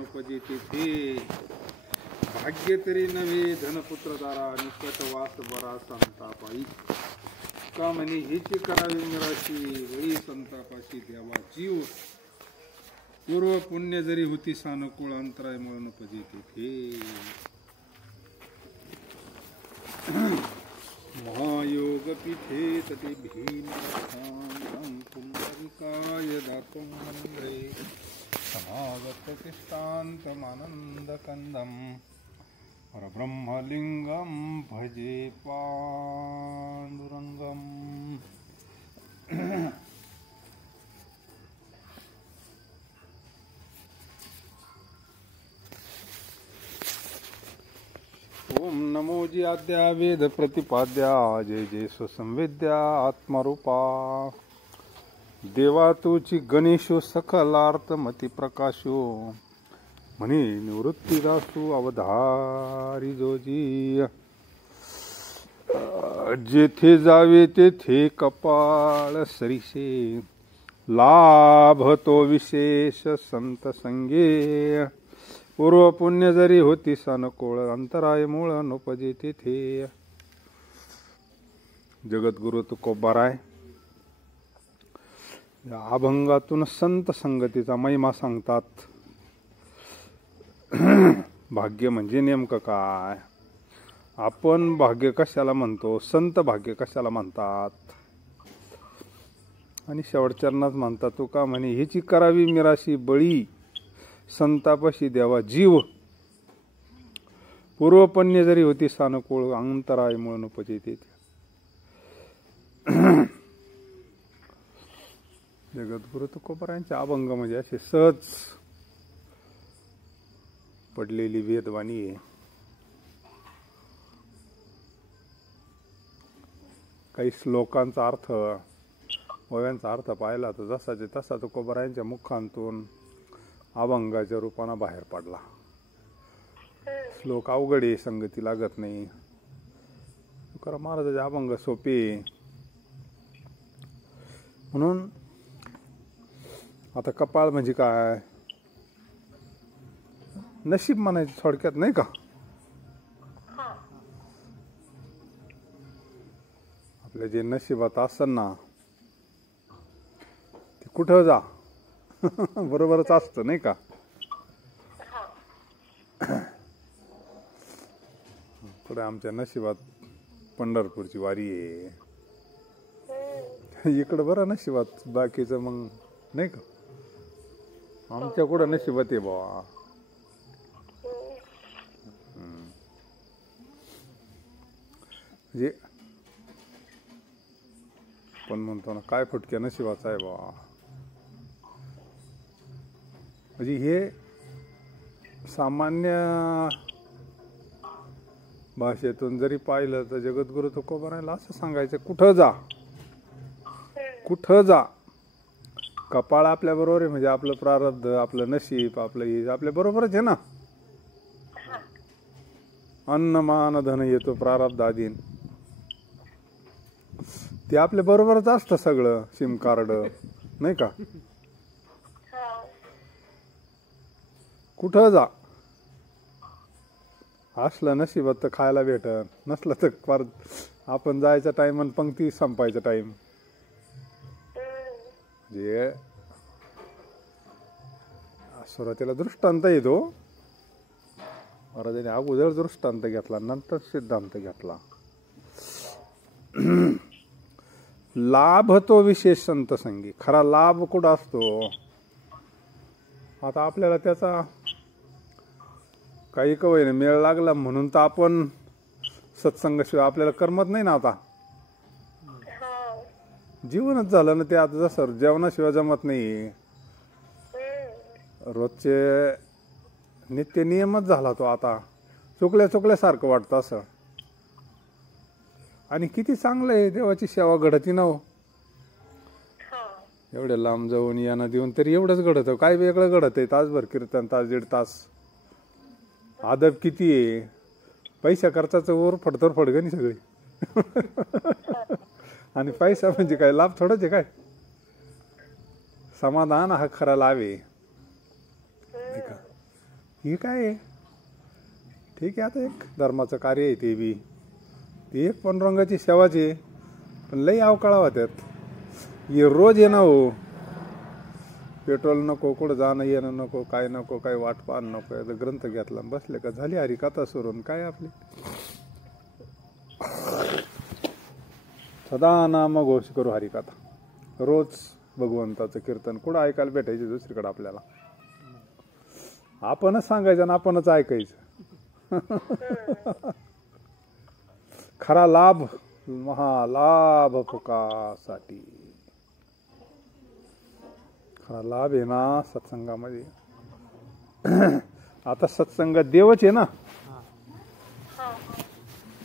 नुपजेते ते भाग्य तरी नव्हे धनपुत्र दारा निकट वास बरा संतापाई का म्हणे हिची करावी निराशी वळी संतापाशी द्यावा जीव पूर्व पुण्य जरी होती सानुकूळ अंतराय म्हणून नुपजेते ते महायोग पीठे तते भीम पुंडरिकाय दातुं मंद्रे समागत तिष्ठान्तमानंद कंदम परब्रह्मलिंगम भजे पांडुरंगम। ओम नमो जी आद्या वेद प्रतिपाद्या जय जय सुसंवेद्या आत्मरूपा देवा तुची गणेशो सकलार्थ मती प्रकाशो म्हणे निवृत्तीदासू अवधारी जोजी जेथे जावे तेथे कपाळ सरीसे लाभ तो विशेष संत संगे पूर्व पुण्य जरी होती सनकोळ अंतराय मूळ नुपजे तेथे। जगद्गुरु तुकोबाराय या अभंगातून संत संगतीचा महिमा सांगतात। भाग्य म्हणजे नेमकं काय, आपण भाग्य कशाला म्हणतो, संत भाग्य कशाला म्हणतात, आणि शेवटचरणात म्हणतात तो का म्हणे हिची करावी निराशी बळी संतापाशी द्यावा जीव पूर्व पुण्य जरी होती सानुकूळ अंतराय म्हणून उपजेते। जगद्गुरु तुकोबारायांचे अभंग म्हणजे असे सहज पडलेली वेदवाणी आहे। काही श्लोकांचा अर्थ ओव्यांचा अर्थ पाहिला तर जसाचे तसा तुकोबारायांच्या मुखांतून अभंगाच्या रूपाने बाहेर पडला। श्लोक अवघड आहे, संगती लागत नाही। तुकाराम महाराजाचे अभंग सोपे म्हणून आता कपाळ म्हणजे काय, नशीब म्हणायचं थोडक्यात नाही का। आपल्या जे नशिबात असेल ना ते कुठं जा बरोबरच असतं नाही का। पुढे आमच्या नशिबात पंढरपूरची वारी आहे, इकडं बरं नशिबात बाकीचं मग नाही का, आमच्या कुठं नशिबात आहे बाबा। म्हणजे पण म्हणतो ना काय फुटक्या नशिबाचा आहे बाबा। म्हणजे हे सामान्य भाषेतून जरी पाहिलं तर जगद्गुरु तुकोबारायला असं सांगायचं कुठं जा कुठं जा, कपाळ आपल्या बरोबर आहे म्हणजे आपलं प्रारब्ध आपलं नशीब आपलं हे आपल्या बरोबरच आहे ना। अन्न मान धन येतो प्रारब्ध आधीन ते आपल्या बरोबरच असतं सगळं, सिम कार्ड नाही का। कुठं जा, असलं नशिबात तर खायला भेटत, नसलं तर फार आपण जायचा टाइम आणि पंक्ती संपायचा टाइम। जे सुरुवातीला दृष्टांत येतो, महाराजांनी अगोदर दृष्टांत घेतला नंतर सिद्धांत घेतला। लाभ तो विशेष संत संगी, खरा लाभ कुठं असतो, आता आपल्याला त्याचा काही कवय मेळ लागला म्हणून तर आपण सत्संगाशिवाय आपल्याला करमत नाही ना। आता जीवनच झालं ना ते, आता जसं जेवणाशिवाय जमत नाही, रोजचे नित्य नियमच झाला तो, आता चुकल्या चुकल्यासारखं वाटतं असं। आणि किती चांगलं आहे देवाची सेवा घडती ना हो, एवढ्या लांब जाऊन यांना देऊन तरी एवढंच घडत, काय वेगळं घडत आहे, तासभर कीर्तन तास दीड तास, आदब किती आहे, पैसा खर्चाचं वर फडतर फडगणी सगळी आणि पैसा म्हणजे काय लाभ थोडंच आहे काय, समाधान हा खरा लाभ आहे। ही काय आहे? ठीक आहे, आता एक धर्माचं कार्य आहे ते बी, ती एक पांडुरंगाची सेवाच आहे. पण लई अवकाळा होत्यात. हे रोज येणं हो, पेट्रोल नको, कुठं जाणं येणं नको, काय नको, काय वाट पाहणं नको. आता ग्रंथ घेतला बसले का झाली हरिकथा सुरून. काय आपली सदा नाम घोष करू हरिकथा. रोज भगवंताचं कीर्तन कुठं ऐकायला भेटायचे दुसरीकडे आपल्याला? आपणच सांगायचं आणि आपणच ऐकायचं. खरा लाभ महालाभ फुकासाठी. खरा लाभ आहे ना सत्संगामध्ये. आता सत्संग देवच आहे ना.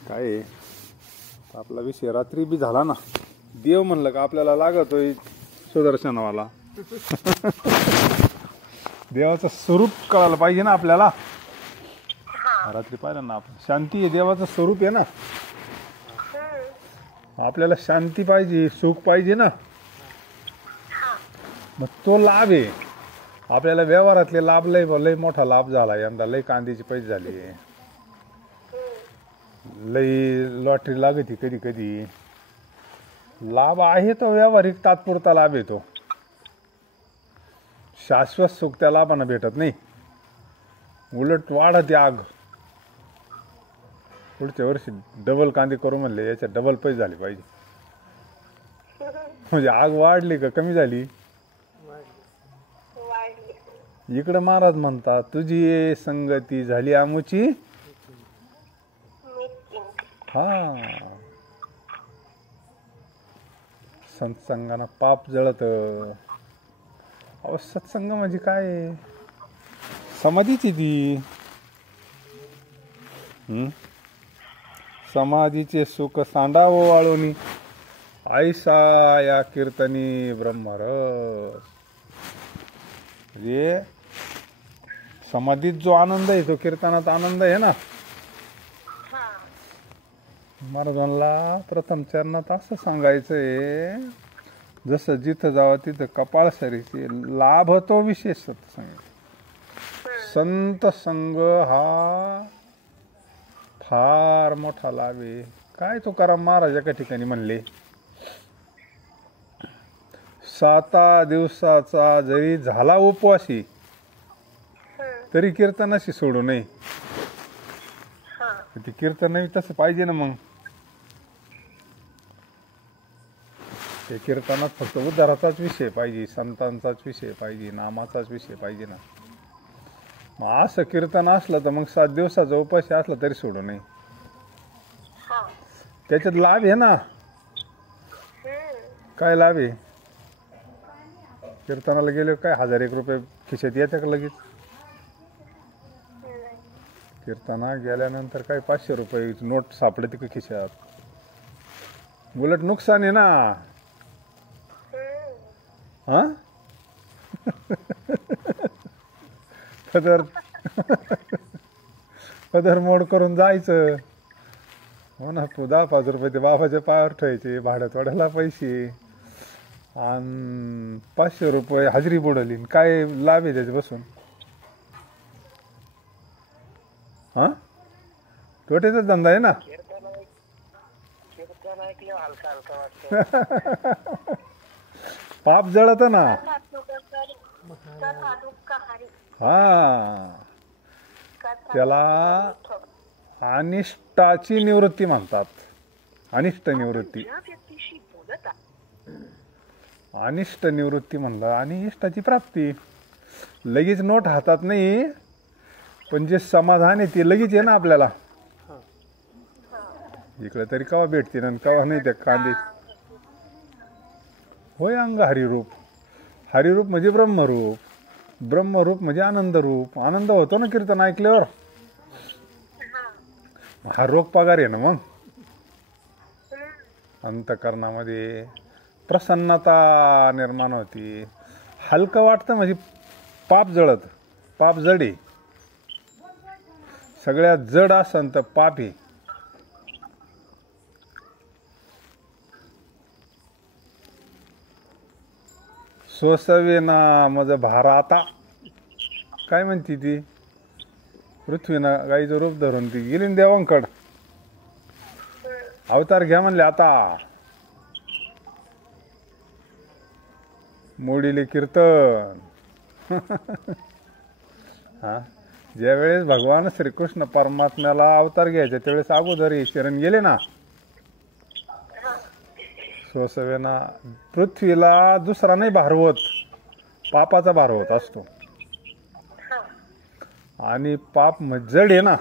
काय आहे? आपला विषय रात्री बी झाला ना. देव म्हणलं का आपल्याला लागतोय सुदर्शनवाला. देवाचं स्वरूप कळायला पाहिजे ना आपल्याला. रात्री पाहिलं ना आपण, शांती आहे देवाचं स्वरूप आहे ना. आपल्याला शांती पाहिजे, सुख पाहिजे ना. मग तो लाभ आहे आपल्याला. व्यवहारातले लाभ लय मोठा लाभ झाला यंदा. लय कांद्याचे पैसे झाले, लई लॉटरी लागते कधी कधी. लाभ आहे तो व्यावहारिक, तात्पुरता लाभ येतो. शाश्वत सुख त्या लाभानं भेटत नाही. उलट वाढते आग. पुढच्या वर्षी डबल कांदे करू म्हणले, याच्यात डबल पैसे झाले पाहिजे. म्हणजे आग वाढली का कमी झाली? इकडं महाराज म्हणतात, तुझी संगती झाली आमुची. हा, सत्संगानं पाप जळत. अहो सत्संग म्हणजे काय? समाधीची ती. समाधीचे सुख सांडावो वाळूनी, ऐसा या कीर्तनी ब्रह्मरस. म्हणजे समाधीत जो आनंद आहे तो कीर्तनात आनंद आहे ना. महाराजांना प्रथम चरणात असं सांगायचंय, जसं जिथं जावं तिथं कपाळ सरीचे लाभ तो विशेष सत्संग. संत संग हा फार मोठा लाभ आहे. काय तुकाराम महाराज एका ठिकाणी म्हणले, 7 दिवसाचा जरी झाला उपवासी तरी कीर्तनाशी सोडू नये. ती कीर्तन तसं पाहिजे ना. मग ते कीर्तनात फक्त उद्धाराचाच विषय पाहिजे, संतांचाच विषय पाहिजे, नामाचाच विषय पाहिजे ना. मग असं कीर्तन असलं तर मग 7 दिवसाचा उपाशी असला तरी सोडू नये. त्याच्यात लाभ आहे ना. काय लाभ आहे? कीर्तनाला गेले काय 1001 रुपये खिशात येते का लगेच? कीर्तना गेल्यानंतर काय 500 रुपये नोट सापडते का खिशात? उलट नुकसान आहे ना. हा पदर मोड करून जायचं. हो ना. 10-5 रुपये ते बाबाच्या पायावर ठेवायचे, भाड्यात वाढायला पैसे, आणि 500 रुपये हजेरी बुडवली. काय लाभ आहे त्याच्या बसून? हा, तोट्याचा धंदा आहे ना. पाप जळत ना. हा, त्याला अनिष्टाची निवृत्ती म्हणतात. अनिष्ट निवृत्ती. अनिष्ट निवृत्ती म्हणलं आणि इष्टाची प्राप्ती. लगेच नोट हातात नाही, पण जे समाधान आहे ते लगेच आहे ना आपल्याला. इकडे तरी कवा भेटते ना कवा नाही. त्या कांदे होय अंग हरिरूप. हरिरूप म्हणजे ब्रह्मरूप. ब्रह्मरूप म्हणजे आनंद रूप. आनंद होतो ना कीर्तन ऐकल्यावर. हा रोग पगार आहे ना. मग अंतकरणामध्ये प्रसन्नता निर्माण होती. हलकं वाटतं. म्हणजे पाप जळत. पाप जडे. सगळ्यात जड असन तर पाप आहे. सोसवे ना मज भार आता. काय म्हणती ती? पृथ्वीनं गाईचं रूप धरून ती गेली ना देवांकड. अवतार घ्या म्हणले आता. मोडीले कीर्तन. हा, ज्या वेळेस भगवान श्रीकृष्ण परमात्म्याला अवतार घ्यायचे त्यावेळेस अगोदर शरण गेले ना स्वसवेना. पृथ्वीला दुसरा नाही भारवत, पापाचा भारवत असतो. आणि पाप जड आहे ना,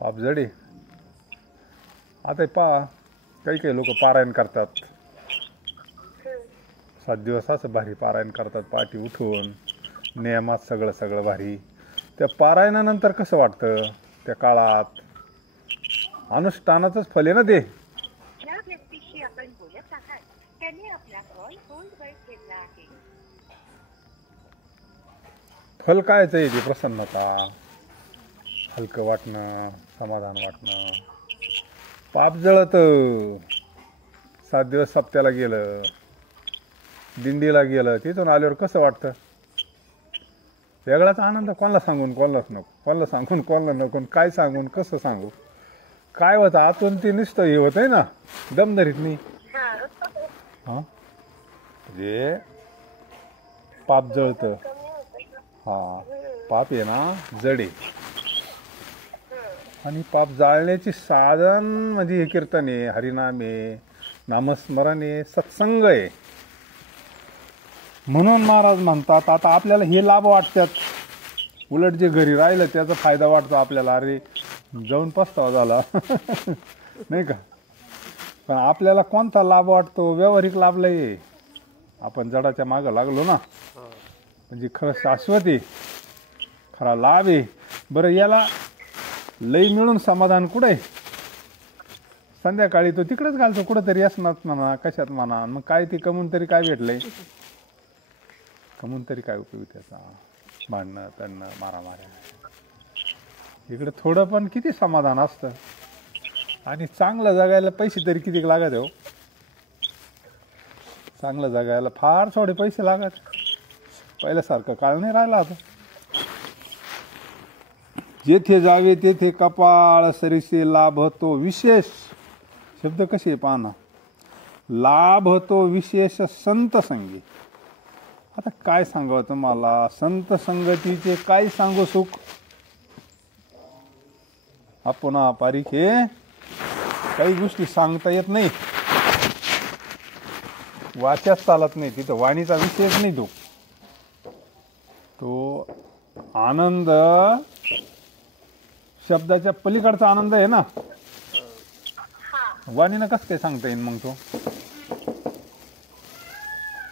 पाप जड आहे. आता काही काही लोक पारायण करतात 7 दिवस असं भारी पारायण करतात, पहाटे उठून नियमात सगळं भारी. त्या पारायणानंतर कसं वाटतं, त्या काळात अनुष्ठानाचंच फल आहे ना ते. ज्या व्यक्तीशी आपण बोलत आहात त्यांनी आपला कॉल होल्डवर ठेवला आहे. फल कायच आहे ते? प्रसन्नता, हलकं वाटणं, समाधान वाटणं. पाप जळत. 7 दिवस सप्त्याला गेलं, दिंडीला गेलं, तिथून आल्यावर कसं वाटतं? वेगळाच आनंद. कोणाला सांगून कोणालाच नको, कोणाला सांगून कोणाला नको, काय सांगून कसं सांगू. काय होतं आतून ते नुसतं हे होत आहे ना, दमदरीत नाही. हा, म्हणजे पाप जळतं. हा, पाप आहे ना जडे. आणि पाप जाळण्याची साधन म्हणजे हे कीर्तन आहे, हरिनाम आहे, नामस्मरण आहे, सत्संग आहे. म्हणून महाराज म्हणतात आता आपल्याला हे लाभ वाटतात, उलट जे घरी राहिलं त्याचा फायदा वाटतो आपल्याला. अरे जाऊन पस्तावा झाला नाही का. पण आपल्याला कोणता लाभ वाटतो? व्यावहारिक लाभ लय. आपण जडाच्या मागं लागलो ना, म्हणजे खरं शाश्वत आहे, खरा लाभ आहे. बरं, याला लई मिळून समाधान कुठं आहे? संध्याकाळी तो तिकडेच घालतो कुठंतरी, असणार म्हणा कशात म्हणा. मग काय ते कमून तरी काय भेटलंय? कमून तरी काय उपयोग त्याचा? भांडणं तणणं मारामाऱ्या. इकडे थोडं पण किती समाधान असतं. आणि चांगलं जगायला पैसे तरी किती लागत हो? चांगलं जगायला फार थोडे पैसे लागत. पहिल्यासारखं काळ नाही राहिला आता. जेथे जावे तेथे कपाळ सरीसे लाभ तो विशेष. शब्द कसे पाहना, लाभ तो विशेष संत संगी. आता काय सांगावं तुम्हाला, संत संगतीचे काय सांगू सुख. आपण पारिखे काही गोष्टी सांगता येत नाही, वाच्याच चालत नाही, तिथं वाणीचा विषयच नाही. तो आनंद शब्दाच्या पलीकडचा आनंद आहे ना. वाणीनं कसं काय सांगता येईल मग तो?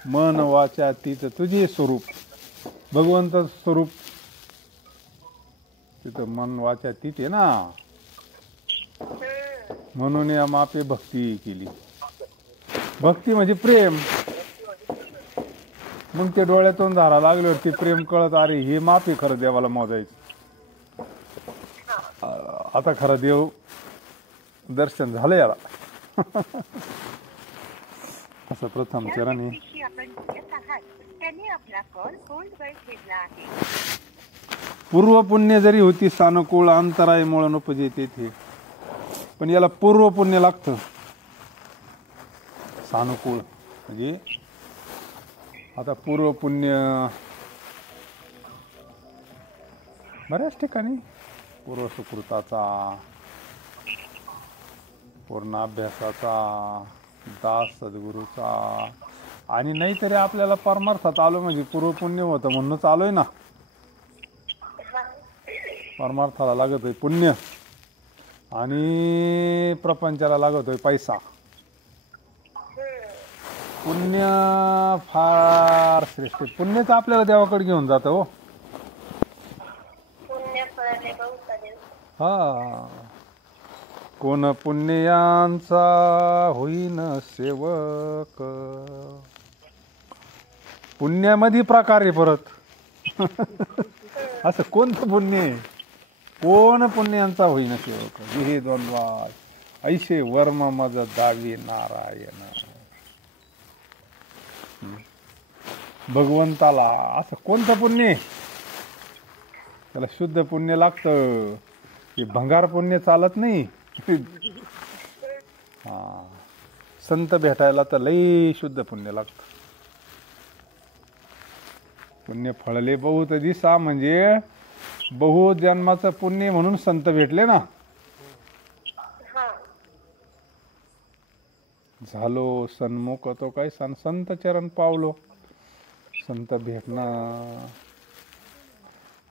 मन वाचा तीच तुझे स्वरूप, भगवंत स्वरूप तिथं मन वाचा तीच आहे ना. म्हणून या मापे भक्ती केली. भक्ती म्हणजे प्रेम. मग ते डोळ्यातून धारा लागल्यावर ते प्रेम कळत, अरे हे मापे खरं देवाला मोजायचं. आता खरं देव दर्शन झालं याला. असं प्रथम चरणी पूर्व पुण्य जरी होती सानुकूळ अंतरायमुळे नपजे तेथे. पण याला पूर्व पुण्य लागतं. सानुकूळ म्हणजे आता पूर्व पुण्य बऱ्याच ठिकाणी पूर्व सुकृताचा, पूर्ण अभ्यासाचा, दास सद्गुरूचा. आणि नाहीतरी आपल्याला परमार्थात आलो म्हणजे पूर्व पुण्य होतं म्हणूनच आलोय ना. परमार्थाला लागतोय पुण्य आणि प्रपंचाला लागतोय पैसा. पुण्य फार श्रेष्ठ. पुण्यच आपल्याला देवाकडे घेऊन जातं हो. हा, कोण पुण्यांचा होईन सेवक. पुण्यामध्ये प्रकार आहे परत. असं कोणतं पुण्य आहे? कोण पुण्यांचा होईन सेवक. विहे द्वंद्वाल ऐशे वर्म मज दावी नारायण. भगवंताला असं कोणतं पुण्य? त्याला शुद्ध पुण्य लागतं, हे भंगार पुण्य चालत नाही. हा, संत भेटायला तर लई शुद्ध पुण्य लागतं. पुण्य फळले बहुत दिसा, म्हणजे बहु जन्माचं पुण्य म्हणून संत भेटले ना. झालो सन्मुख तो काय संत चरण पावलो. संत भेटणं,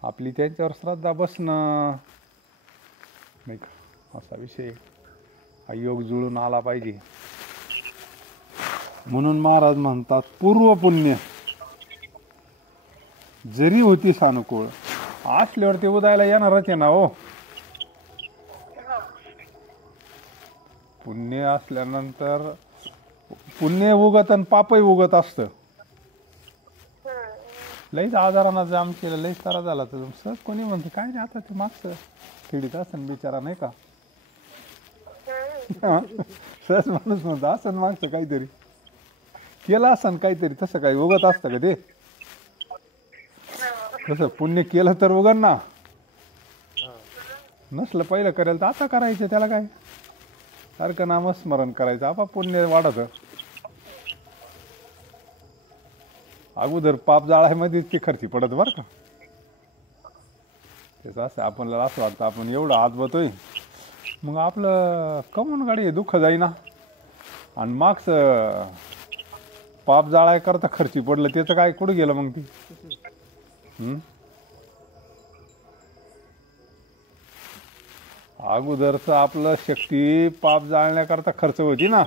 आपली त्यांच्यावर श्रद्धा बसणं नाही का, असा विषय. हा योग जुळून आला पाहिजे. म्हणून महाराज म्हणतात पूर्व पुण्य जरी होती सानुकूळ, असल्यावर ते उदायला येणारच आहे ना हो. पुण्य असल्यानंतर पुण्य उगत आणि पापही उगत असतं. लईच आजारांना जाम केलं, लईच तारा झाला तर सहज कोणी म्हणते काय नाही, आता ते मागचं खिडीत असन बिचारा नाही का. सहज माणूस म्हणतो असं मागचं काहीतरी केलं असन, काहीतरी तसं काही उगत असतं का ते. तसं पुण्य केलं तर उगन ना, नसलं पहिलं करेल तर आता करायचं. त्याला काय, सारखं नामस्मरण करायचं, आपा पुण्य वाढत. अगोदर पाप जाळ्यामध्ये ती खर्ची पडत बरं का. त्याचं असं आपल्याला असं वाटतं आपण एवढं आत बतोय, मग आपलं कमून गाडी दुःख जाईना. आणि मागचं पाप जाळाय करता खर्ची पडलं, त्याचं काय कुठं गेलं मग ती. अगोदरच आपलं शक्ती पाप जाळण्याकरता खर्च होती ना,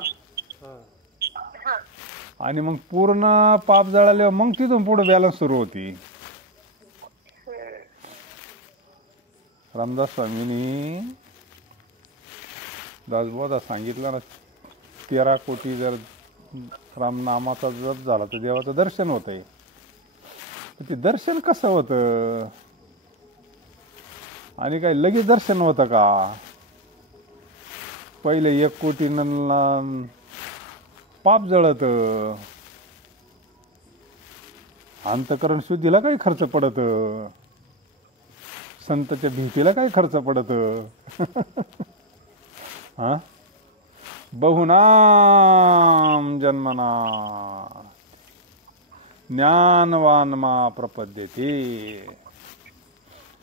आणि मग पूर्ण पाप जळाल्यावर मग तिथून पुढे बॅलन्स सुरू होती. रामदास स्वामींनी दासबोधा सांगितलं ना, 13 कोटी जर रामनामाचा जप झाला तर देवाचं दर्शन होतंय. ते दर्शन कसं होतं आणि काय लगेच दर्शन होतं का. पहिले 1 कोटी पाप जळत, अंतकरण शुद्धीला काही खर्च पडत, संतच्या भीतीला काही खर्च पडत. हा, बहुनाम जन्मना ज्ञानवान मा प्रपद्यते,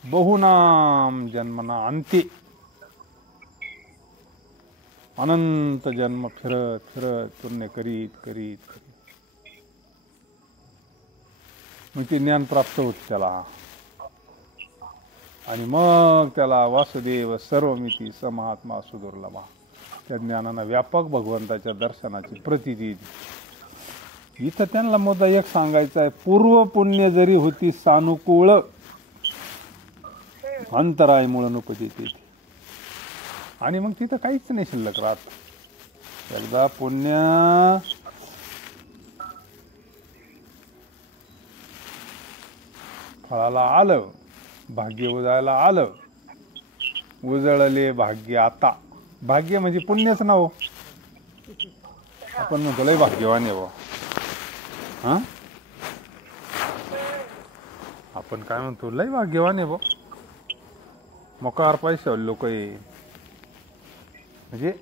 बहुनाम जन्मना अंती. अनंत जन्म फिरत फिरत पुण्य करीत करीत मग ते ज्ञान प्राप्त होत त्याला. आणि मग त्याला वासुदेव सर्वमिती समहात्मा सुदुर्लभा, त्या ज्ञानानं व्यापक भगवंताच्या दर्शनाची प्रतीती. इथं त्यांना मुद्दा एक सांगायचा आहे, पूर्व पुण्य जरी होती सानुकूळ, अंतराय मुळ नुपदिते. आणि मग तिथं काहीच नाही शिल्लक राहत. एकदा पुण्य फळाला आलं, भाग्य उजायला आलं, उजळले भाग्य आता. भाग्य म्हणजे पुण्यच ना हो. आपण म्हणतो लय भाग्यवान आहे. हा, आपण काय म्हणतो लय भाग्यवान आहे. मोकार पैसे लोक म्हणजे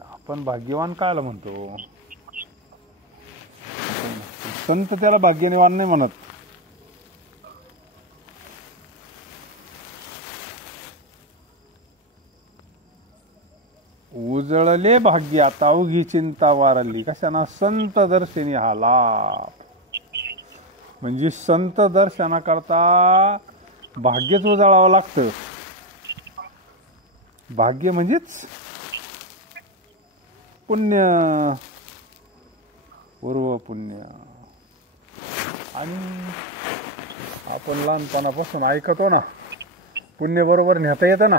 आपण भाग्यवान कायला म्हणतो. संत त्याला भाग्यवान नाही म्हणत. उजळले भाग्य आता उगी चिंता वारली. कशाना, संत दर्शनी हा लाभ. म्हणजे संत दर्शनाकरता भाग्यच उजळावं लागतं. भाग्य म्हणजेच पुण्य, पूर्व पुण्य. आणि आपण लहानपणापासून ऐकतो ना, पुण्य बरोबर नेता येतं ना,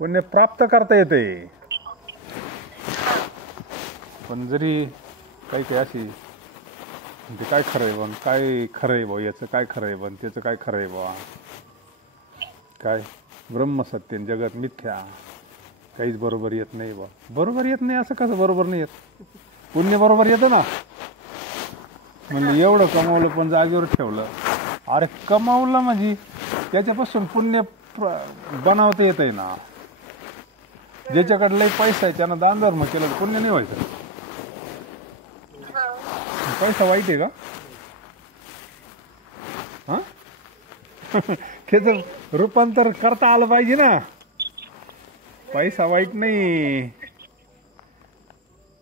पुण्य प्राप्त करता येते. पण जरी काही काही अशी म्हणजे काय खरं आहे बन, काय खरं आहे बा, याचं काय खरं आहे बन, त्याचं काय खरं आहे बा, काय ब्रह्मसत्य जगत मिथ्या, काहीच बरोबर येत नाही बा. बरोबर येत नाही असं कसं बरोबर नाही येत. पुण्य बरोबर येतं ना. म्हणजे एवढं कमवलं पण जागेवर ठेवलं, अरे कमावलं म्हणजे त्याच्यापासून पुण्य बनवता येतंय ना. ज्याच्याकडे लई पैसा आहे त्यानं दान धर्म केलं तर पुण्य नाही व्हायचं. पैसा वाईट आहे का? हा त्याचं रूपांतर करता आलं पाहिजे ना. पैसा वाईट नाही.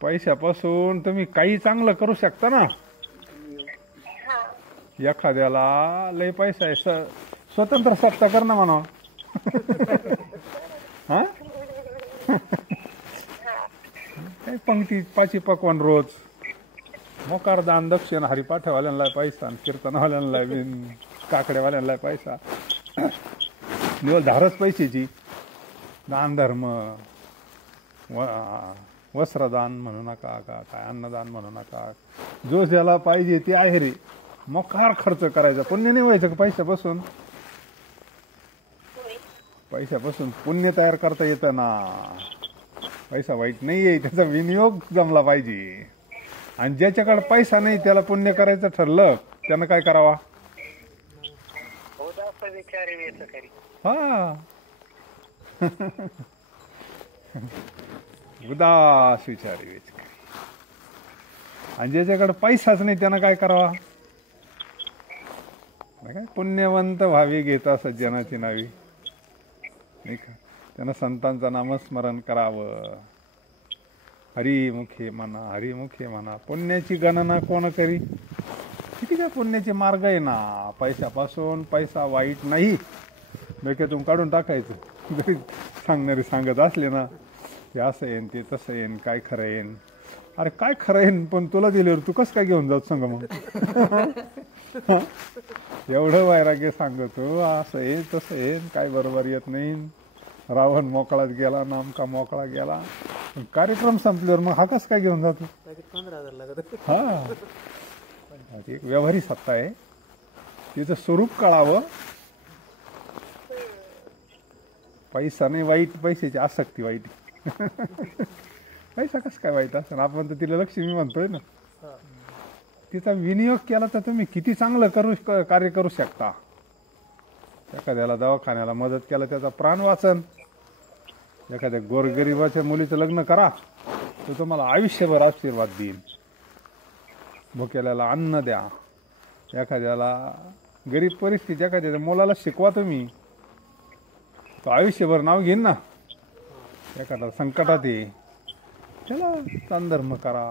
पैशापासून तुम्ही काही चांगलं करू शकता ना. एखाद्याला लय पैसा आहे, स्वतंत्र सत्ता कर ना म्हणा. हा काही पंक्ती पाची पकवान रोज, मोकार दान दक्षिण, हरिपाठवाल्यांना पैसा, कीर्तनवाल्यांना काकड्यावाल्यांना पैसा, निवड धारच पैशाची. दान धर्म, वस्त्रदान म्हणू नका, काय अन्नदान म्हणू नका, जो ज्याला पाहिजे ते आहे रे. मोकार खर्च करायचा, पुण्य नाही व्हायचं का पैशापासून? पैशापासून पुण्य तयार करता येतं ना. पैसा वाईट नाही आहे, त्याचा विनियोग जमला पाहिजे. आणि ज्याच्याकडे पैसा नाही त्याला पुण्य करायचं ठरलं, त्यानं काय करावा? हा उदास विचारी वेच. आणि ज्याच्याकडे पैसाच नाही त्यानं काय करावा? काय पुण्यवंत व्हावी घेता सज्जनाची नावी, नाही का? त्यानं संतांचं नामस्मरण करावं. हरिमुखे म्हणा, हरिमुखे म्हणा. पुण्याची गणना कोण करी? किती काय पुण्याचे मार्ग आहे ना. पैशापासून पैसा वाईट नाही, डोक्यातून काढून टाकायचं. जरी सांगणारे सांगत असले ना, ते असं येईन, ते तसं येईन, काय खरं येईन. अरे काय खरं येईन, पण तुला दिल्यावर तू कसं काय घेऊन जात सांग मग. एवढं वैराग्य सांगतो, असं येईन तसं येईन, काय बरोबर येत नाही. रावण मोकळाच गेला, नामका मोकळा गेला. कार्यक्रम संपल्यावर मग हा कसं काय घेऊन जातो? हा एक व्यवहारी सत्ता आहे, तिचं स्वरूप कळावं. पैसा नाही वाईट, पैशाची आसक्ती वाईट. पैसा कसं काय वाईट असं? आपण तर तिला लक्ष्मी म्हणतोय ना. तिचा विनियोग केला तर तुम्ही किती चांगलं कार्य करू शकता. एखाद्याला दवाखान्याला मदत केला त्याचा प्राण वाचन. एखाद्या गोरगरिबाच्या मुलीचं लग्न करा, तो तुम्हाला आयुष्यभर आशीर्वाद देईल. भुकेल्याला अन्न द्या. एखाद्याला गरीब परिस्थिती, एखाद्याच्या मुलाला शिकवा तुम्ही, तो आयुष्यभर नाव घेईन ना. एखादा संकटात आहे त्याला दान धर्म करा.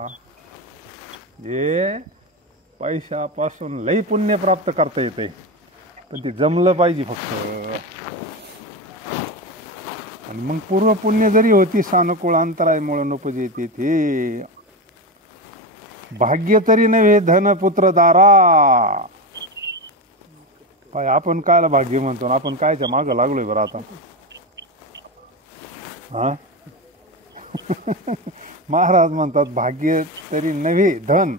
हे पैशापासून लई पुण्य प्राप्त करता येते, पण ते जमलं पाहिजे फक्त. आणि मग पूर्व पुण्य जरी होती, सानुकूळ अंतरायमुळे नोपजेते ते. भाग्य तरी नव्हे धन पुत्र दारा. आपण कायला भाग्य म्हणतो, आपण कायच्या मागं लागलोय बरं आता. हा महाराज म्हणतात भाग्य तरी नव्हे धन,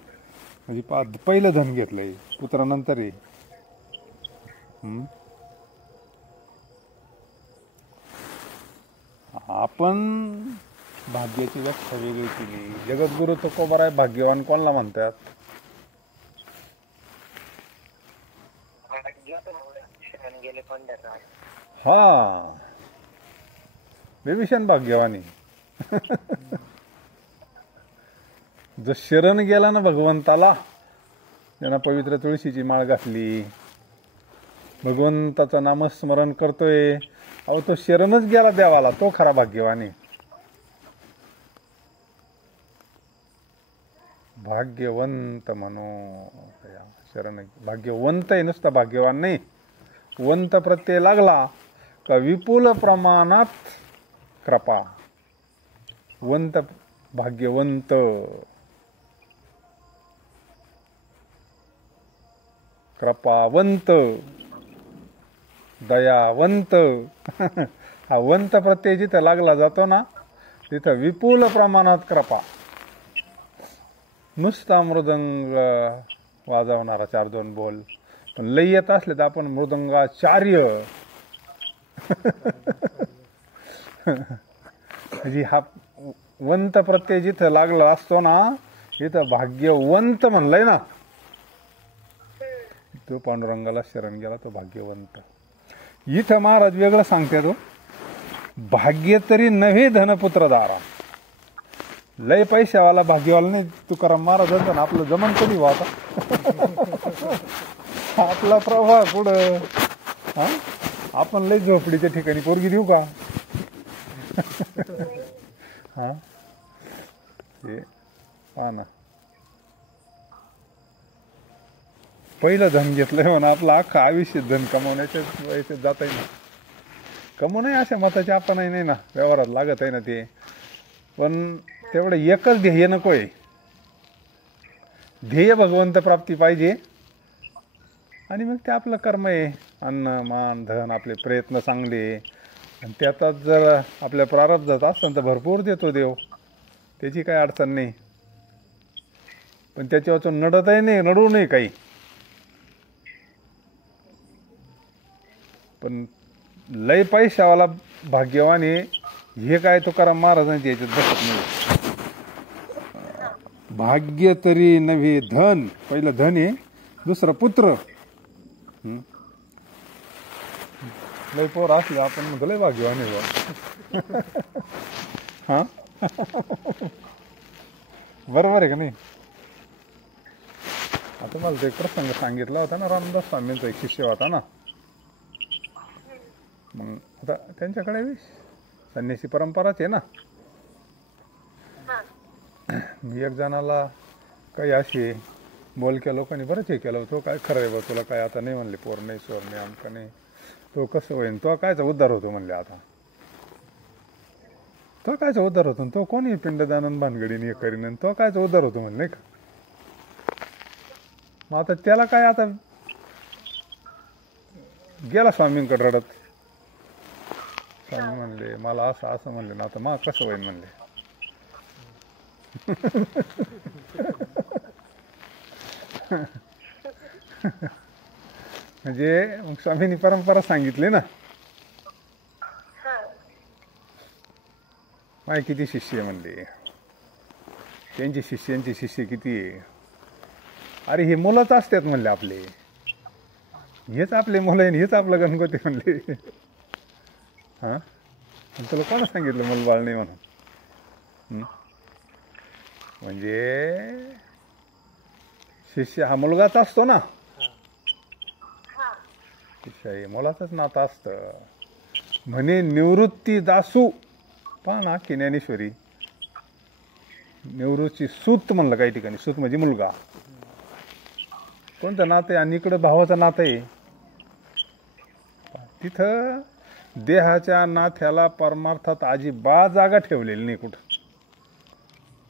म्हणजे पहिलं धन घेतलंय, पुत्रानंतर आहे. आपण भाग्याची व्याख्या वेगळी केली. जगद्गुरु तुकोबाराय भाग्यवान कोणाला म्हणतात? हा विभीषण भाग्यवानी. जो शरण गेला ना भगवंताला, त्यांना पवित्र तुळशीची माळ घातली, भगवंताचं नामस्मरण करतोय, अहो तो शरणच गेला देवाला, तो खरा भाग्यवानी. भाग्यवंत म्हणू शरण. भाग्यवंत आहे, नुसता भाग्यवान नाही. वंत प्रत्यय लागला का विपुल प्रमाणात कृपा. वंत भाग्यवंत, कृपावंत, दयावंत. हा वंत प्रत्यय जिथं लागला जातो ना, तिथं विपुल प्रमाणात कृपा. नुसता मृदंग वाजवणारा 4-2 बोल, पण लई येत असले तर आपण मृदंगाचार्य. म्हणजे हा वंत प्रत्यय जिथं लागला असतो ना, तिथं भाग्यवंत म्हणलंय ना. तो पांडुरंगाला शरण गेला तो भाग्यवंत. इथं महाराज वेगळं सांगते तो, भाग्य तरी नव्हे धनपुत्र दारा. लय पैशावाला भाग्यवाला नाही तुकाराम महाराजांचं, आपलं जमन कधी व्हा आता. आपला प्रवाह पुढं. हा, आपण लय झोपडीच्या ठिकाणी पोरगी देऊ का? हा, ते हा ना, पहिलं धन घेतलंय म्हणून आपलं अख्खं आयुष्य धन कमवण्याच्या वयाच्यात जात आहे ना. कमवणं अशा मताचे आपण नाही ना, व्यवहारात लागत आहे ना ते. पण तेवढं एकच ध्येय नको आहे. ध्येय भगवंत प्राप्ती पाहिजे, आणि मग ते आपलं कर्म आहे. अन्न मान धन आपले प्रयत्न चांगले, आणि त्यातच जर आपल्या प्रारब्धात असेल तर भरपूर देतो देव, त्याची काही अडचण नाही. पण त्याच्या वाचून नडतही नाही, नडू नये काही. पण लय पैशावाला भाग्यवान आहे हे काय तुकाराम महाराजांची याच्यात बसत नाही. भाग्य तरी नव्हे धन, पहिलं धन आहे, दुसरं पुत्र. लय पोर असलं आपण म्हणतो लय भाग्यवान आहे. हा, बरोबर आहे का नाही? आता मला तो एक प्रसंग सांगितला होता ना, रामदास स्वामींचा एक शिष्य होता ना. मग आता त्यांच्याकडे संन्यासी परंपराच आहे ना. एक जणाला काही असे बोलक्या लोकांनी बरंच हे केलं होतं, काय खरं आहे बा तुला काय आता नाही म्हणले, पोर नाही सोर नाही आमका नाही, तो कसं होईन, तो कायचा उद्धार होतो म्हणले. आता तो कायचा उद्धार होतो, तो कोणी पिंडदानन भानगडीने हे करीन, तो कायचा उद्धार होतो म्हणले का. मग आता त्याला काय, आता गेला स्वामींकडे रडत. स्वामी म्हणले मला असं असं म्हणले ना, आता मग कसं होईन म्हणले. म्हणजे मग स्वामींनी परंपरा सांगितली ना. माय किती शिष्य आहे म्हणले, त्यांची शिष्यांची शिष्य किती आहे. अरे हे मुलंच असतात म्हणले आपले, हेच आपले मुलं आहे, हेच आपलं गणपती म्हणले. हां, तुला कोणा सांगितलं मला बाळ नाही म्हणून. म्हणजे शिष्य हा मुलगाच असतो ना, शिष्य हे मुलाचंच नातं असतं. म्हणे निवृत्ती दासू, पहा ना की ज्ञानेश्वरी, निवृत्ती सूत म्हणलं काही ठिकाणी. सूत म्हणजे मुलगा. कोणतं नातं आहे, आणि इकडं भावाचं नातं आहे. तिथं देहाच्या नाथ्याला परमार्थात अजिबात जागा ठेवलेली नाही कुठं.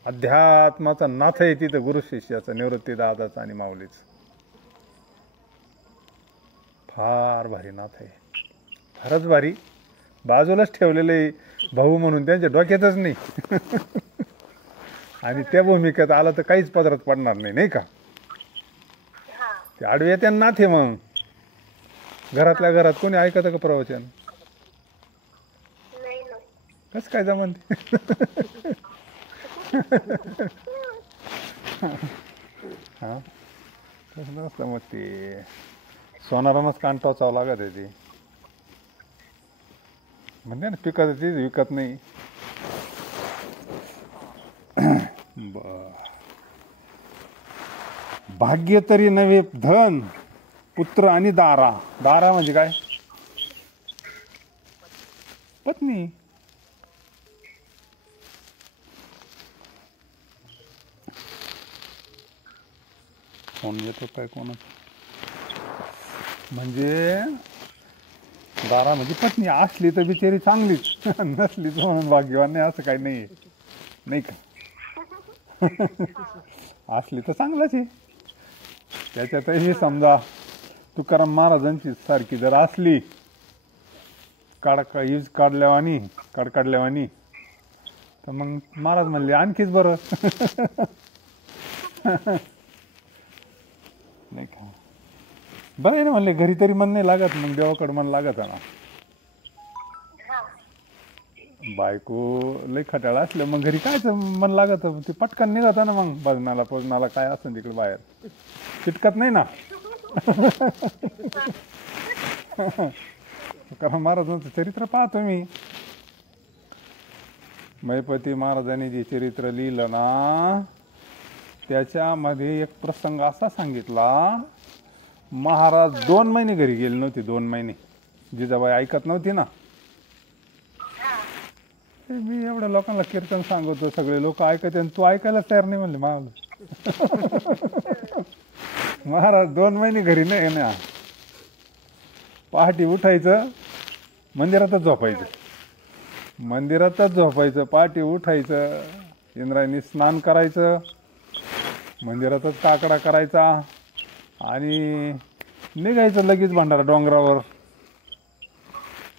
अध्यात्माचं नाथ आहे तिथं, गुरु शिष्याचं, निवृत्ती दादाचं आणि माऊलीचं. फार भारी नाथ आहे, फारच भारी. बाजूलाच ठेवलेलं आहे भाऊ म्हणून, त्यांच्या डोक्यातच नाही. आणि त्या भूमिकेत आलं तर काहीच पदरात पडणार नाही, नाही का. ते आडवे त्या नाथ आहे. मग घरातल्या घरात कोणी ऐकतं का प्रवचन? कसं काय जमन. हा, कसं नसतं मग ते सोनारानंच कान टोचावं लागत आहे. ते म्हणते ना पिकत ते विकत नाही. भाग्य तरी नव्हे धन पुत्र आणि दारा. दारा म्हणजे काय? पत्नी. कोण येतो काय कोण? म्हणजे दारा म्हणजे पत्नी. असली तर बिचारी चांगलीच, नसली तर म्हणून भाग्यवान नाही असं काही नाही, नाही का. असली तर चांगलंच आहे. त्याच्यातही समजा तुकाराम महाराजांची सारखी जर असली, यूज काढल्यावानी काढल्यावानी, तर मग महाराज म्हणले आणखीच बरं. नाही का. बरं आहे ना म्हणले, घरी तरी मन नाही लागत, मग देवाकडं मन लागत ना. बायको लई खटाळा असलं मग घरी कायचं मन लागत, ते पटकन निघत ना मग भजनाला पोजनाला काय असं तिकडे बाहेर चिटकत नाही ना. तुकाराम महाराजांचं चरित्र पहा तुम्ही. मैपती महाराजांनी जे चरित्र लिहिलं ना त्याच्यामध्ये एक प्रसंग असा सांगितला, महाराज 2 महिने घरी गेले नव्हते. 2 महिने जिजाबाई ऐकत नव्हती ना. ते मी एवढ्या लोकांना कीर्तन सांगतो, सगळे लोक ऐकत आणि तू ऐकायला तयार नाही म्हणले मला. महाराज 2 महिने घरी नाही ना. पहाटे उठायचं, मंदिरातच झोपायचं. पहाटे उठायचं, इंद्रायणी स्नान करायचं, मंदिरातच काकडा करायचा आणि निघायचं लगेच भंडारा डोंगरावर.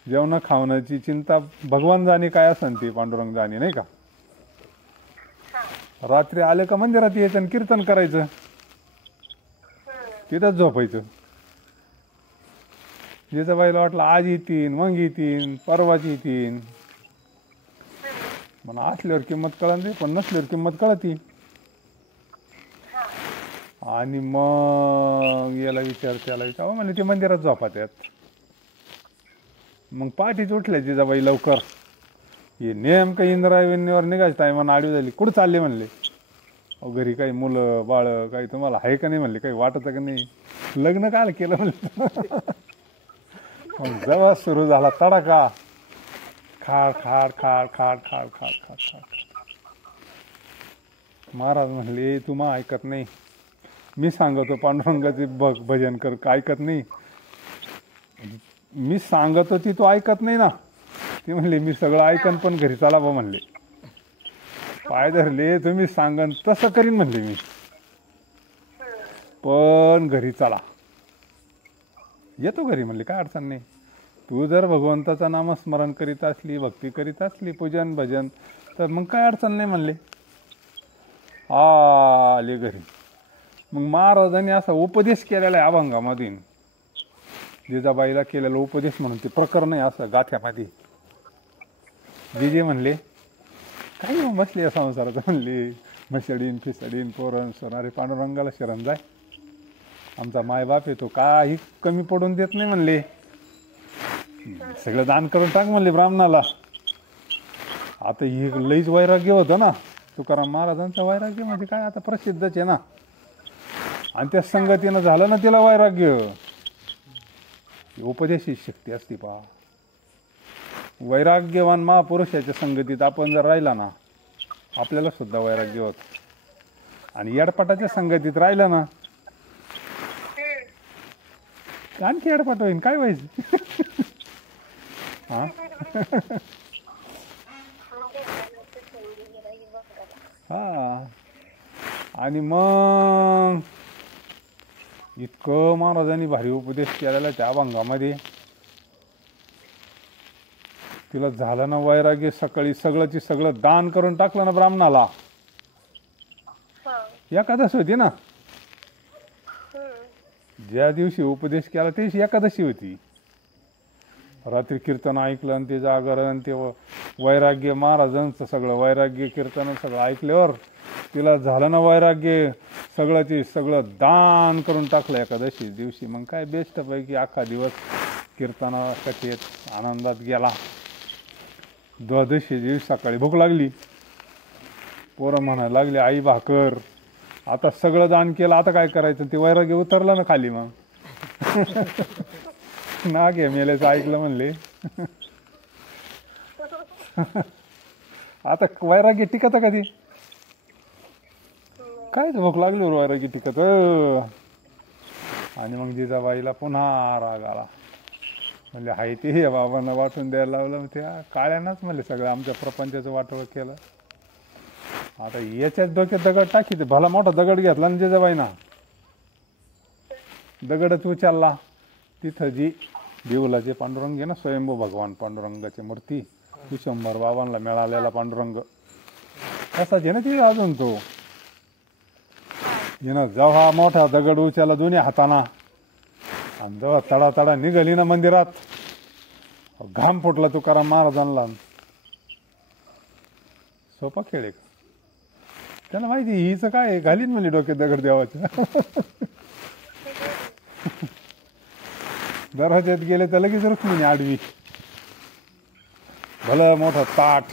जेवण खावण्याची चिंता भगवान जाणे काय असन ती, पांडुरंग जाणे नाही का. रात्री आले का मंदिरात यायचं आणि कीर्तन करायचं, तिथंच झोपायचं. जिजाबाईला वाटलं आज येतीन, मग येतीन, परवाच येतीन. म्हणून असल्यावर किंमत कळत नाही, पण नसल्यावर किंमत कळती. आणि मग याला विचार त्याला विचार म्हणजे ते मंदिरात झोपात यात. मग पहाटेच उठल्या जिजाबाई लवकर. हे नेमकं इंद्रायणीवर निघायचं टायमानं आडवी झाली. कुठं चालले म्हणले. घरी काही मुलं बाळ काही तुम्हाला आहे का नाही म्हणले, काही वाटत का नाही, लग्न काय केलं म्हणले. मग जेव्हा सुरू झाला तडाखा, खाड खाड खाड खाड खाड खाड खाड खाड. महाराज म्हणले तू मग ऐकत नाही, मी सांगतो पांडुरंगाचे भजन कर, ऐकत नाही. मी सांगत होती तू ऐकत नाही ना. ती म्हणले मी सगळं ऐकन पण घरी चाला बा म्हणले. पाय धरले, तुम्ही सांगन तसं करीन म्हणले मी, पण घरी चला. येतो घरी म्हणले, काय अडचण नाही. तू जर भगवंताचं नामस्मरण करीत असली, भक्ती करीत असली, पूजन भजन, तर मग काय अडचण नाही म्हणले. आले घरी. मग महाराजांनी असा उपदेश केलेला आहे अभंगामध्ये, जिजाबाईला केलेला उपदेश म्हणून ते प्रकरण आहे असं गाथ्यामध्ये. जिजे म्हणले काही बसले या संसारात म्हणले, मसडीन फिसडीन पोरण सोनारे पांडुरंगाला शरण जाय. आमचा मायबाप येतो काही कमी पडून देत नाही म्हणले. सगळं दान करून टाक म्हणले ब्राह्मणाला. आता ही लईच वैराग्य होतं ना. तुकाराम महाराजांचं वैराग्य म्हणजे काय आता प्रसिद्धच आहे ना. आणि त्या संगतीनं झालं ना तिला वैराग्य. उपदेशी शक्ती असते पहा. वैराग्यवान महापुरुषाच्या संगतीत आपण जर राहिला ना, आपल्याला सुद्धा वैराग्य होत. आणि येडपाटाच्या संगतीत राहिलं ना, आणखी येडपाट होईन. काय व्हायचं. हा हा. आणि मग इतकं महाराजांनी भारी उपदेश केलेला त्या अभंगामध्ये. तिला झालं ना वैराग्य, सकाळी सगळंची सगळं दान करून टाकलं ना ब्राह्मणाला. एकादशी होती ना, ज्या दिवशी उपदेश केला त्या दिवशी एकादशी होती. रात्री कीर्तन ऐकलं आणि ते जागरण, ते वैराग्य महाराजांचं सगळं वैराग्य कीर्तन सगळं ऐकल्यावर तिला झालं ना वैराग्य, सगळंची सगळं दान करून टाकलं एकादशी दिवशी. मग काय बेस्ट पैकी अख्खा दिवस कीर्तना कथेत आनंदात गेला. द्वादशी दिवशी सकाळी भूक लागली, पोरं म्हणायला लागले आई भाकर. आता सगळं दान केलं, आता काय करायचं. ते वैराग्य उतरलं ना खाली. मग ना घे मेल्याचं ऐकलं म्हणले. आता वैराग्य टिकत कधी. काय भूक लागली वैराग्य टिकत. आणि मग जिजाबाईला पुन्हा राग आला. म्हणजे हाय ते बाबांना वाटून द्यायला लावलं. त्या काळ्यानंच म्हणले सगळं आमच्या प्रपंचाचं वाटोळं केलं. आता याच्यात डोक्यात दगड टाकी. ते भला मोठा दगड घेतला ना जिजाबाईना, दगडच उचलला. तिथं जी देऊलाचे पांडुरंग आहे ना, स्वयंभू भगवान पांडुरंगाची मूर्ती, विशंभर बाबांना मिळालेला पांडुरंग तसाच आहे ना ती अजून. तो येणं जेव्हा मोठा दगड उचलला दोन्ही हाताना, आणि जेव्हा तडा तडा निघाली ना मंदिरात, घाम फुटला तुकाराम महाराजांना. सोपा खेळ एक. त्याला माहिती हिचं काय घालीन म्हणजे डोक्यात दगड देवाचं. दरवाज्यात गेले तर लगेच रुक्मिणी आडवी, भलं मोठं ताट,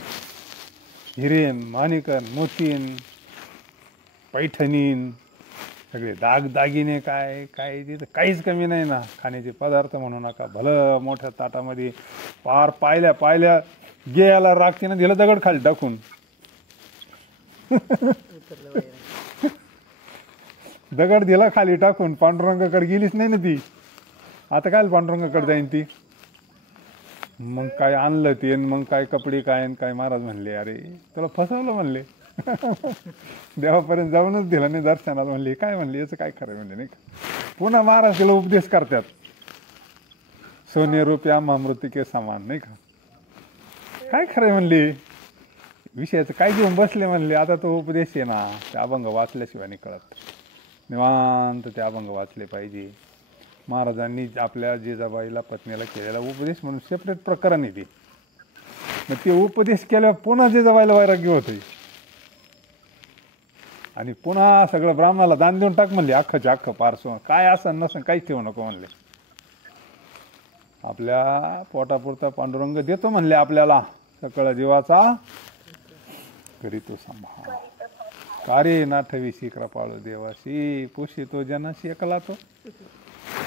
हिरेन, माणिकन, मोतीन, पैठणीन, सगळे दागदागिने, काय काय तिथं काहीच कमी नाही ना. खाण्याचे पदार्थ म्हणू नका, भलं मोठ्या ताटामध्ये पार पाहिल्या पाहिल्या गेयाला रागतीनं दिलं दगड खाली टाकून. दगड दिला खाली टाकून, पांडुरंगाकडे गेलीच नाही ना ती. आता काय पांडुरंगाकडे जाईन ती. मग काय आणलं ते, मग काय कपडे काय काय. महाराज म्हणले अरे तुला फसवलं म्हणले. देवापर्यंत जाऊनच दिलं नाही दर्शनाला. म्हणले काय म्हणले याचं काय खरं म्हणले नाही का. पुन्हा महाराज तिला उपदेश करतात, सोने रुपया अमृतिके समान नाही का. काय खरंय म्हणले, विषयाचं काय घेऊन बसले म्हणले. आता तो उपदेश आहे ना, ते अभंग वाचल्याशिवाय नाही कळत. निवांत ते अभंग वाचले पाहिजे. महाराजांनी आपल्या जिजाबाईला पत्नीला केलेला उपदेश म्हणून सेपरेट प्रकरण आहे ते. मग ते उपदेश केल्यावर पुन्हा जिजाबाईला वैराग्य होते आणि पुन्हा सगळं ब्राह्मणाला दान देऊन टाक म्हणले, अख्खच्या अख्खं पारसो काय असं नसन काहीच ठेवू नको म्हणले. आपल्या पोटापुरता पांडुरंग देतो म्हणले आपल्याला, सकळ जीवाचा करीतो सांभाळ. कारे नाठविशी कृपाळू देवाशी, पोषितो जनाशी एकला तो.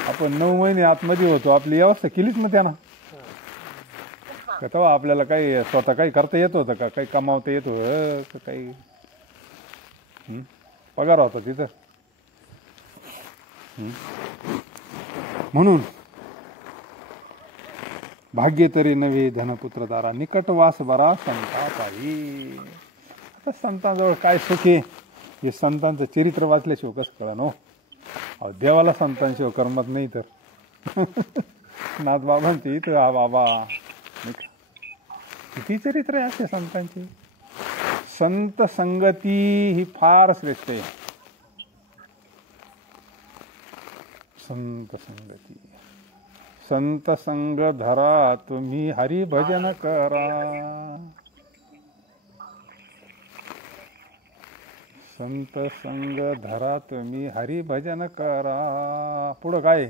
आपण 9 महिने आतमध्ये होतो, आपली व्यवस्था केलीच मग त्यानं. तेव्हा आपल्याला काही स्वतः काही करता येत होतं का, काही कमावता येत होतं का, काही पगार होता तिथं. म्हणून भाग्य तरी नव्हे धनपुत्र दारा, निकटवास बरा संतापाई. आता संतांजवळ काय सुख आहे हे संतांचं चरित्र वाचल्याशिवाय कसं कळण हो. देवाला संतांशिवाय करमत नाही तर. नाथ बाबांचे इथं हा बाबा किती चरित्र आहे असे संतांचे. संत संगती ही फार श्रेष्ठ आहे. संत संगती, संत संग धरा तुम्ही हरी भजन करा. संत संग धरा तुम्ही हरी भजन करा. पुढं काय,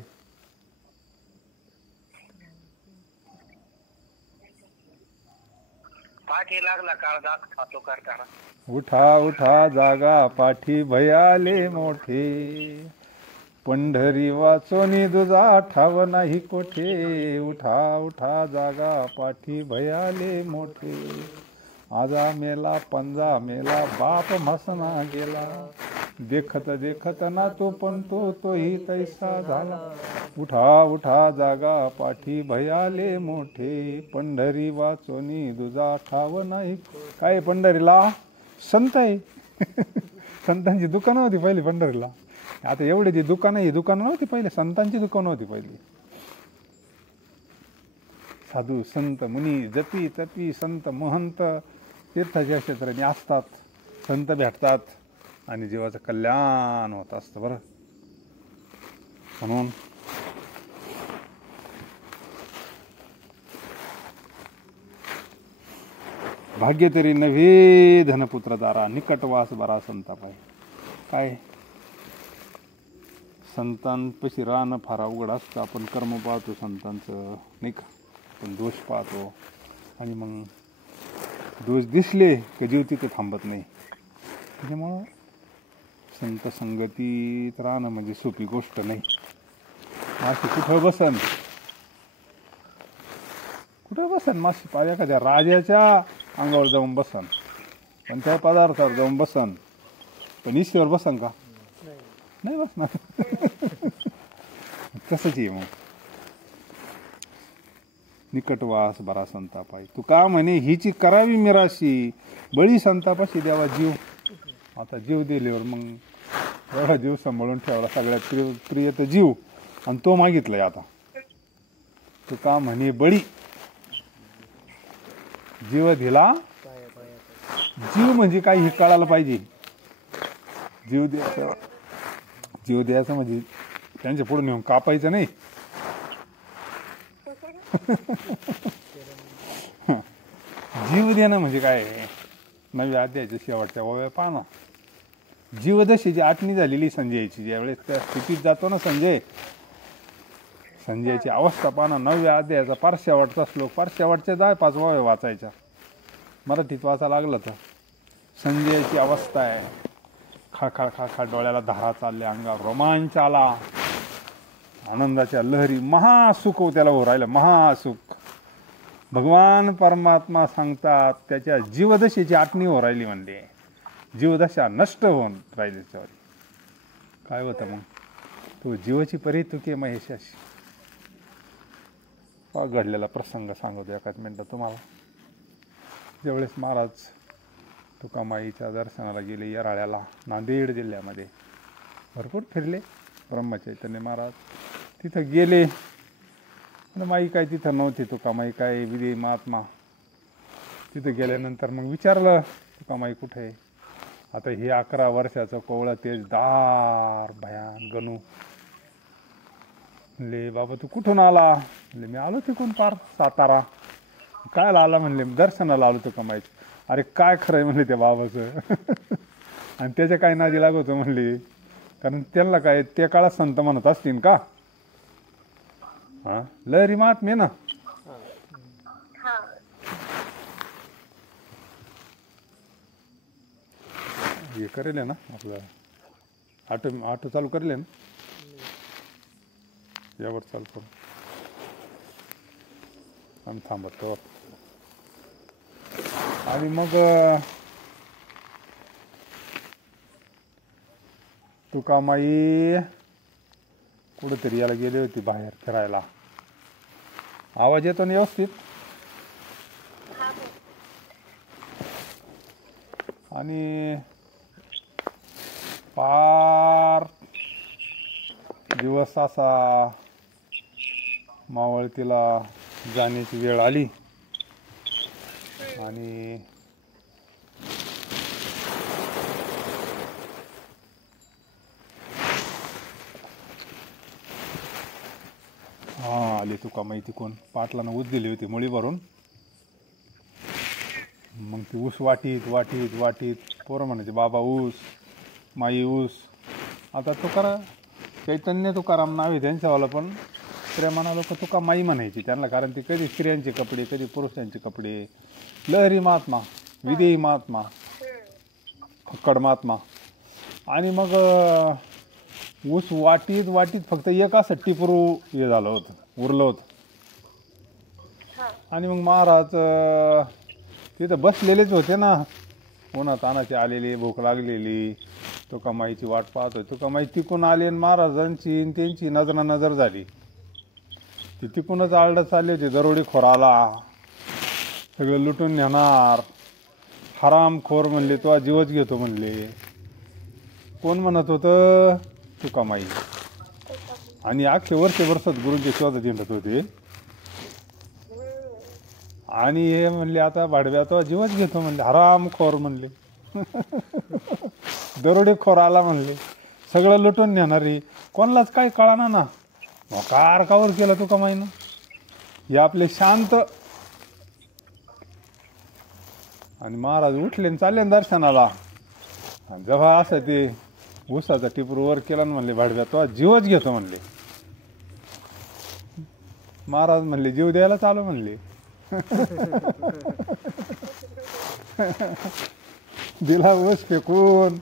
पाठी लागला काळजात खातो करताना. उठा उठा जागा पाठी भयाले मोठे, पंढरी वाचोनी दुजा ठाव नाही कोठे. उठा उठा जागा पाठी भयाले मोठे, आजा मेला पंजा मेला बाप म्हसना गेला. देखत देखत ना तो पण तोही तैसा झाला. उठा उठा जागा पाठी भयाले मोठे, पंढरी वाचोनी दुजा ठाव नाही. काय पंढरीला संत आहे. संतांची दुकानं होती पहिली पंढरीला. आता एवढे जी दुकानं, ही दुकानं नव्हती पहिले, संतांची दुकानं होती पहिली. साधू संत मुनी जपी तपी संत महंत तीर्थाच्या क्षेत्राने असतात. संत भेटतात आणि जीवाचं कल्याण होत असतं बरं. म्हणून भाग्य तरी नव्हे धनपुत्र दारा, निकटवास बरा संतापाय. काय संतांपाशी राहणं फार अवघड असतं. आपण कर्म पाहतो संतांचं नाही का, आपण दोष पाहतो आणि मग दोष दिसले की जीव तिथे थांबत नाही. त्याच्यामुळं संत संगतीत राहणं म्हणजे सोपी गोष्ट नाही. माशी कुठं बसन, कुठे बसन माशी, पाय एखाद्या राजाच्या अंगावर जाऊन बसन, पण त्या पदार्थावर जाऊन बसन, पण ईश्वर बसन का, नाही बसणार. तसंच आहे मग. निकटवास बरा संतापाई, तू का म्हणे हिची करावी मिराशी, बळी संतापाशी द्यावा जीव. आता जीव दिल्यावर मग एवढा जीव सांभाळून ठेवला, सगळ्यात प्रिय तर जीव, आणि तो मागितलाय आता. तू का म्हणे बळी, जीव दिला. जीव म्हणजे काय हे कळायला पाहिजे. जीव द्यायचं, जीव द्यायचं म्हणजे त्यांच्या पुढे नेऊन कापायचं नाही. जीव देणं म्हणजे काय, 9व्या अध्यायाच्या शेवटच्या ओव्या पहा ना. जीवदशेची आठणी झालेली संजयची, ज्यावेळेस त्या स्थितीत जातो ना संजय, संजयाची अवस्था पाहणं 9व्या अध्यायाचा पार शेवटचा श्लोक, पार शेवटच्या 10-5 वावे वाचायच्या, मराठीत वाचा लागलं तर. संजयाची अवस्था आहे, खाखाळ खाखाळ डोळ्याला धारा चालल्या, अंगावर रोमांच आला, आनंदाच्या लहरी, महासुख त्याला हो राहिलं, महासुख. भगवान परमात्मा सांगतात त्याच्या जीवदशेची आठणी हो राहिली, म्हणले जीवदशा नष्ट होऊन राहिली त्याच्यावर. काय होतं मग, तो जीवाची परितुके महेशाशी. घडलेला प्रसंग सांगतो एकाच मिनिटात तुम्हाला. ज्यावेळेस महाराज तुकामाईच्या दर्शनाला गेले येराळ्याला, नांदेड जिल्ह्यामध्ये भरपूर फिरले ब्रह्मचैतन्य महाराज. तिथं गेले आणि माई काय तिथं नव्हती, तुकामाई काय विधी महात्मा. तिथं गेल्यानंतर मग विचारलं तुकामाई कुठे आहे. आता हे 11 वर्षाचं कोवळं तेजदार भयान गणू. म्हणले बाबा तू कुठून आला. म्हणले मी आलो तिकून पार सातारा. काय आला म्हणले दर्शनाला आलो तुकामाईचं. अरे काय खरं आहे म्हणले त्या बाबाचं. आणि त्याच्या काय नादी लागवतो म्हणले, कारण त्यांना काय त्या काळात संत म्हणत असतील का. हा लहरी महात्मे ना. हे करेल ना आपलं ऑटो चालू करेल ना, यावर चालू करू आम्ही थांबतो. आणि मग तुकामाई कुठेतरी याला गेली होती बाहेर फिरायला. आवाज येतो ना व्यवस्थित. आणि पार दिवस असा मावळतीला जाण्याची वेळ आली. आणि आली तुकामाई तिकून. पाटलानं ऊस दिली होती मुळी भरून. मग ती ऊस वाटीत वाटीत वाटीत पोरं म्हणायचे बाबा ऊस, माई ऊस. आता चैतन्य तुकाराम नाव आहे त्यांच्यावाला, पण प्रेमाना लोक तुकामाई म्हणायची त्यांना, कारण ती कधी स्त्रियांचे कपडे कधी पुरुषांचे कपडे. लहरी महात्मा, विदेही महात्मा, फक्कड महात्मा. आणि मग ऊस वाटीत वाटीत फक्त एक असं टिपरू हे झालं होतं, उरलं होतं. आणि मग महाराज तिथं बसलेलेच होते ना, उन्हा तानाचे आलेले, भूक लागलेली. तुकामाईची वाट पाहतोय. तुकामाई तिकून आली आणि महाराजांची त्यांची नजर झाली. ती तिकूनच आळडत चालली होती. दरोडेखोर आला, सगळं लुटून नेणार, हरामखोर म्हणले, तो जीवच घेतो म्हणले. कोण म्हणत होतं, तुकामाई. आणि अख्खे वर्षात गुरुंचे शोधात हिंडत होते. आणि हे म्हणले आता भाडव्या तो जीवच घेतो म्हणले, हरामखोर म्हणले. दरोडेखोर आला म्हणले, सगळं लुटून नेणारी. कोणालाच काय कळाना ना. कार कावर केलं तुकामाईनं. हे आपले शांत. आणि महाराज उठले आणि चालले दर्शनाला. आणि जेव्हा असं ते ऊसाचा टिपरू वर केला म्हणले, भाडव्या तो जीवच घेतो म्हणले. महाराज म्हणले जीव द्यायला चालू म्हणले. दिला ऊस फेकून,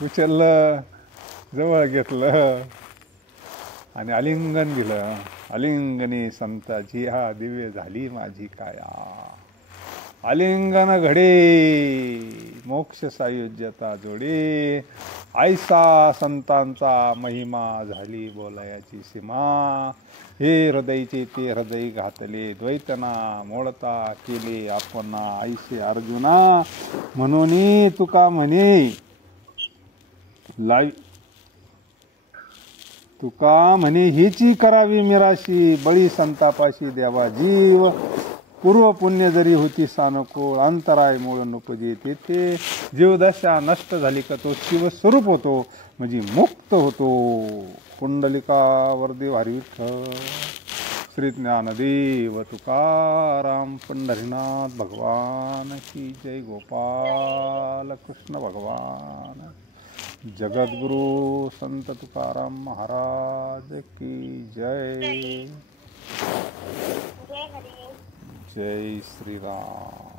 उचललं, जवळ घेतलं आणि आलिंगन दिलं. आलिंगनी संताची हा दिव्य झाली माझी काया. आलिंगन घडे मोक्ष सायुज्यता जोडे. ऐसा संतांचा महिमा झाली बोलायाची सीमा. हे हृदयचे ते हृदय घातले, द्वैतना मोडता केले आपणा. ऐसे अर्जुना म्हणून तुका म्हणे तुका म्हणे हेची करावी मिराशी. बळी संतापाशी द्यावा जीव. पूर्व पुण्य जरी होती सानुकूळ, अंतराय मूळ नुपजे. तेथे जीवदशा नष्ट झाली का तो शिवस्वरूप होतो, म्हणजे मुक्त होतो. कुंडलिकावर देव हरी विठ्ठल. श्री ज्ञानदेव तुकाराम पंढरीनाथ भगवान की जय. गोपाल कृष्ण भगवान. जगद्गुरु संत तुकाराम महाराज की जय. जय हरी. जय श्री राम.